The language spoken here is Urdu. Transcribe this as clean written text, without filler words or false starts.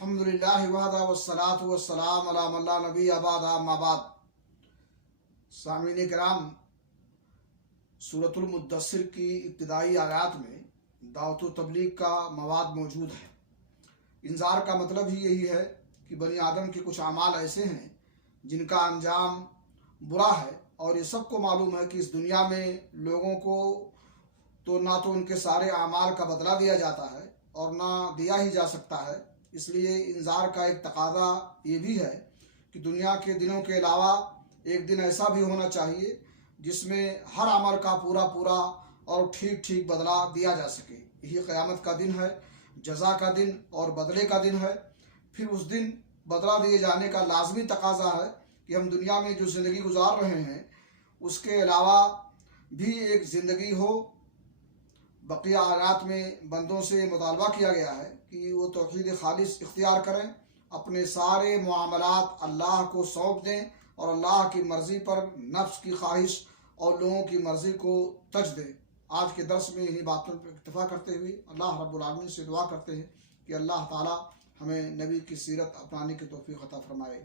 الحمدللہ وحدہ والصلاة والسلام علی من لا نبی بعد اما بعد۔ سامعین کرام، سورۃ المدثر کی ابتدائی آیات میں دعوت و تبلیغ کا مواد موجود ہے۔ انذار کا مطلب ہی یہی ہے کہ بنی آدم کے کچھ اعمال ایسے ہیں جن کا انجام برا ہے، اور یہ سب کو معلوم ہے کہ اس دنیا میں لوگوں کو نہ تو ان کے سارے اعمال کا بدلہ دیا جاتا ہے اور نہ دیا ہی جا سکتا ہے۔ اس لیے انذار کا ایک تقاضا یہ بھی ہے کہ دنیا کے دنوں کے علاوہ ایک دن ایسا بھی ہونا چاہیے جس میں ہر عمل کا پورا اور ٹھیک بدلہ دیا جا سکے۔ یہی قیامت کا دن ہے، جزا کا دن اور بدلے کا دن ہے۔ پھر اس دن بدلہ دیے جانے کا لازمی تقاضا ہے کہ ہم دنیا میں جو زندگی گزار رہے ہیں اس کے علاوہ بھی ایک زندگی ہو۔ بقیہ آیات میں بندوں سے مطالبہ کیا گیا ہے کہ وہ توحید خالص اختیار کریں، اپنے سارے معاملات اللہ کو سونپ دیں اور اللہ کی مرضی پر نفس کی خواہش اور لوگوں کی مرضی کو ترجیح دیں۔ آج کے درس میں انہی باتوں پر اکتفا کرتے ہوئے اللہ رب العالمین سے دعا کرتے ہیں کہ اللہ تعالی ہمیں نبی کی سیرت اپنانے کی توفیق عطا فرمائے۔